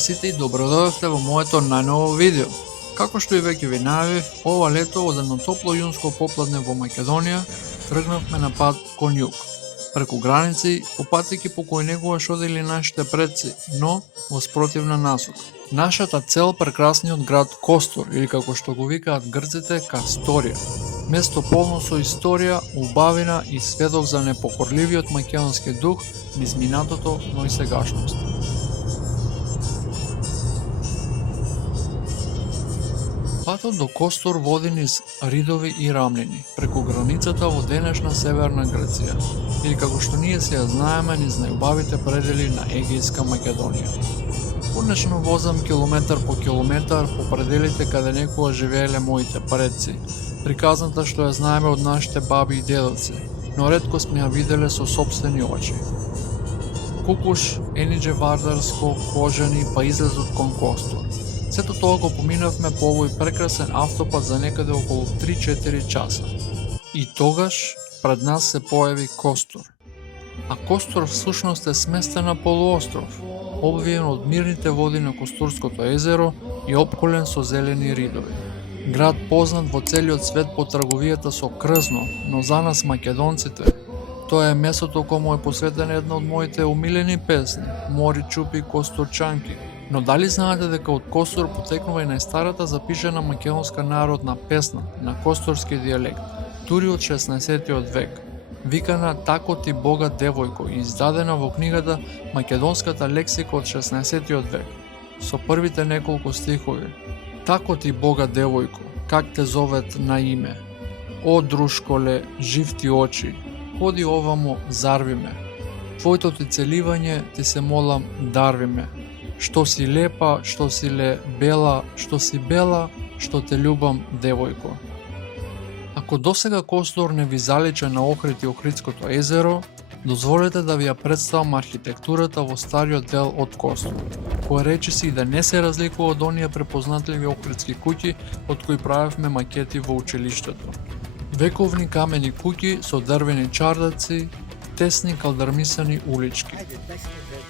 на сите и добродојавте во моето најново видео. Како што и веќе ви најавив, ова лето од едно топло јунско попладне во Македонија тргнавме на пат кон југ, преку граници, по патеки по кои некогаш одели нашите предци, но во спротивна насока. Нашата цел прекрасниот град Костур, или како што го викаат грците Касторија. Место полно со историја, убавина и сведок за непокорливиот македонски дух низ минатото, но и сегашност. Патот до Костур води низ ридови и рамнини, преку границата во денешна Северна Грција, или како што ние се ја знаеме низ најубавите предели на Егејска Македонија. Конечно возам километар по километар по пределите каде некогаш живееле моите предци, приказната што ја знаеме од нашите баби и дедовци, но ретко сме ја виделе со сопствени очи. Кукуш, Енидже Вардарско, Кожани, па излезот кон Костур. Сето тоа го поминавме по овој прекрасен автопат за некаде околу 3-4 часа. И тогаш пред нас се појави Костур. А Костур всушност е сместена полуостров, обвиен од мирните води на Костурското езеро и опколен со зелени ридови. Град познат во целиот свет по трговијата со крзно, но за нас македонците, тоа е местото кому е посветена една од моите умилени песни, Мори чупи Костурчанки. Но дали знаете дека од Костур потекнува и најстарата запишана македонска народна песна на костурски дијалект, дури од 16 век, викана "Тако ти бога девојко" и издадена во книгата Македонската лексика од 16 век, со првите неколку стихови. Тако ти бога девојко, как те зовет на име? О, друшколе, жив ти очи, ходи овамо, зарви ме. Твоето ти целивање ти се молам, дарви ме. Што си лепа, што си бела, што те љубам, девојко. Ако досега Костур не ви залича на Охрид и Охридското езеро, дозволете да ви ја представам архитектурата во стариот дел од Костур, која речиси и да не се разликува од оние препознатливи охридски куќи од кои правевме макети во училиштето. Вековни камени куќи со дрвени чардаци, тесни калдармисани улички.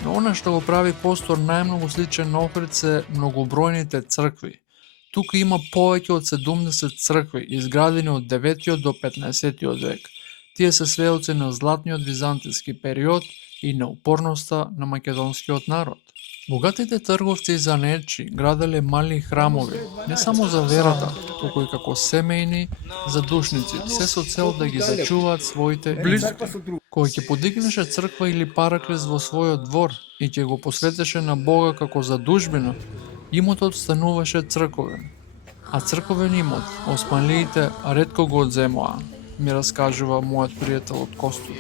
Но она што го прави Костур најмногу сличен на Охрид се многобројните цркви. Тука има повеќе од 70 цркви, изградени од 9 до 15 век. Тие се сведоци на златниот византиски период и на упорноста на македонскиот народ. Богатите трговци и занаетчи граделе мали храмови, не само за верата, туку и како семејни задушници, се со цел да ги зачуваат своите близки. Кој ќе подигнеше црква или параклис во својот двор и ќе го посветеше на Бога како задужбина, имотот стануваше црковен. А црковен имот османлиите ретко го одземоа, ми раскажува мојот пријател од Костур.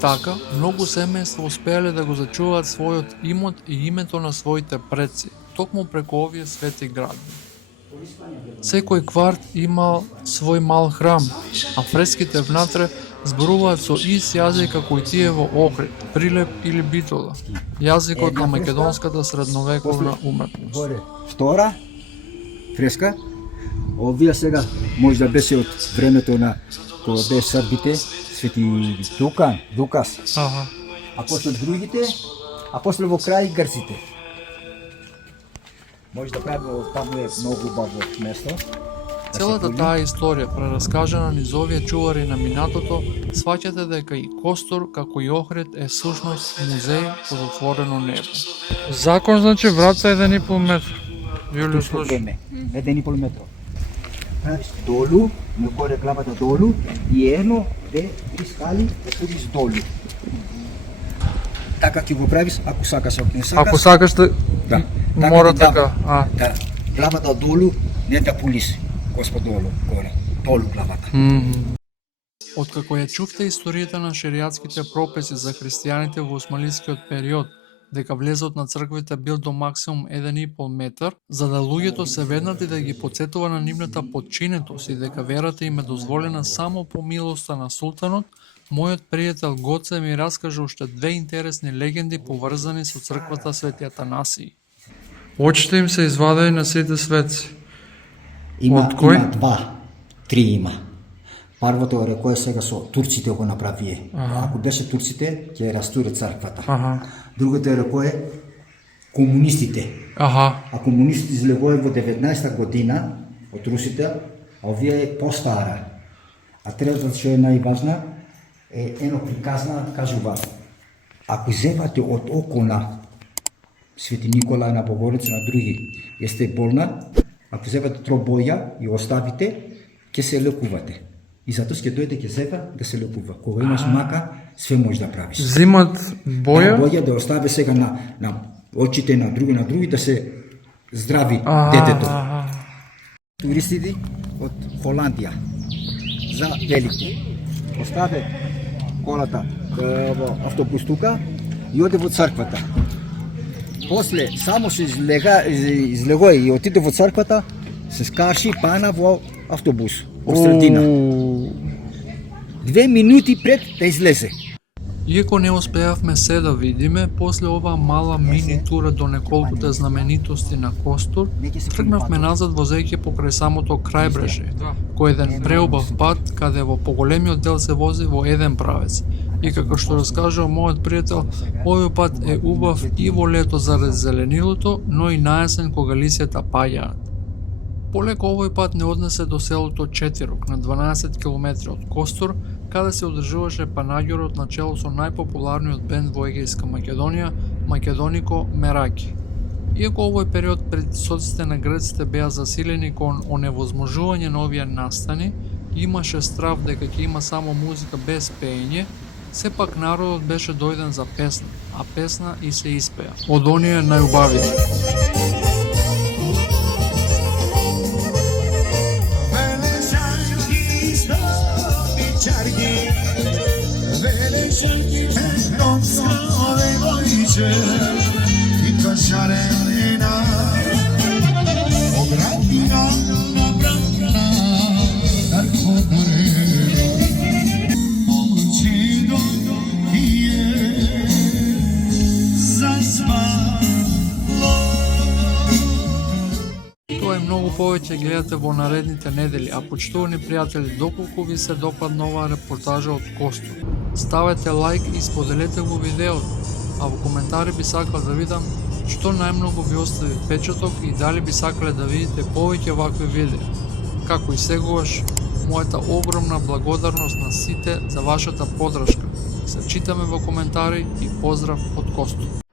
Така, многу семејства успеале да го зачуваат својот имот и името на своите предци, токму преку овие свети градби. Секој кварт имал свој мал храм, а фреските внатре зборуваат со ист јазик како и тие во Охрид, Прилеп или Битола, јазикот на македонската средновековна уметност. Втора фреска, овие сега може да беше од времето на кога бе србите, Свети Лукас. А после другите, а после во крај грците. Може да правиме, таму е многу убаво место. Целата таа историја, прераскажана низ овие чувари на минатото, сваќате дека и Костур, како и Охрид, е сушност музеј под отворено небо. Закон значи враца 1,5 метар. Јулио слушай. 1,5 метро. Правиш долу, на горе главата долу и едно, две, три скали, да ходиш долу. Така ќе го правиш, ако сакаш, ако не сакаш. Ако сакаш да мора така. Да, главата долу, не да пулиш. Господ долу, горе, долу главата. Откако ја чувте историјата на шеријатските прописи за христијаните во османлискиот период, дека влезот на црквите бил до максимум 1,5 метар, за да луѓето се веднати да ги потсетува на нивната подчинетост и дека верата им е дозволена само по милоста на султанот, мојот пријател Гоце ми раскажа уште две интересни легенди поврзани со црквата Свети Атанасиј. Очите им се извадени на сите светци. Има три има. Првото е кој сега со турците го направие. Ако беше турците, ќе растуре црквата. Другото е кој комунистите Аха. А комунистите излегоа во 19-та година од русите, а овие е постара. А третото што е најважна е едно приказна, кажува, ако земате од око на Свети Николај на Богородица на други, е сте болна, ако земате тробоја и оставите, ќе се лекувате. И затоа ќе дојде ќе зева да се лекува. Кога имаш мака, све можеш да правиш. Зимат боја? Боја да остави сега на очите на други да се здрави детето. Туристите од Холандија за Велико. Оставе колата во автобус тука и оде во црквата. После само се излегоа и отиде во црквата, се скаши пана во автобус, во средина. 2 минути пред да излезе. Иако не успеавме се да видиме, после оваа мала мини тура до неколкуте знаменитости на Костур, тргнавме назад возејќи покрај самото крајбрежје, кој е еден преубав пат каде во поголемиот дел се вози во еден правец. И како што раскажува мојот пријател, овој пат е убав и во лето заради зеленилото, но и наесен кога лисјата паѓаат. Полеко овој пат не однесе до селото Четирок на 12 км од Костур, каде се одржуваше панаѓорот на чело со најпопуларниот бенд во Егејска Македонија, Македонико Мераки. Иако овој период притисоците на греците беа засилени кон оневозможување на овие настани, имаше страв дека ќе има само музика без пеење, сепак народот беше дојден за песна, а песна и се испеа. Од оние најубавите. Тоа е многу повеќе гледате во наредните недели, а почитувани пријатели, доколку ви се допадна оваа репортажа од Костур, ставете лайк и споделете го видеото, а во коментари би сакал да видам што најмногу ви остави впечаток и дали би сакале да видите повеќе вакви видеа. Како и сегуваш, мојата огромна благодарност на сите за вашата поддршка. Се читаме во коментари и поздрав од Костур.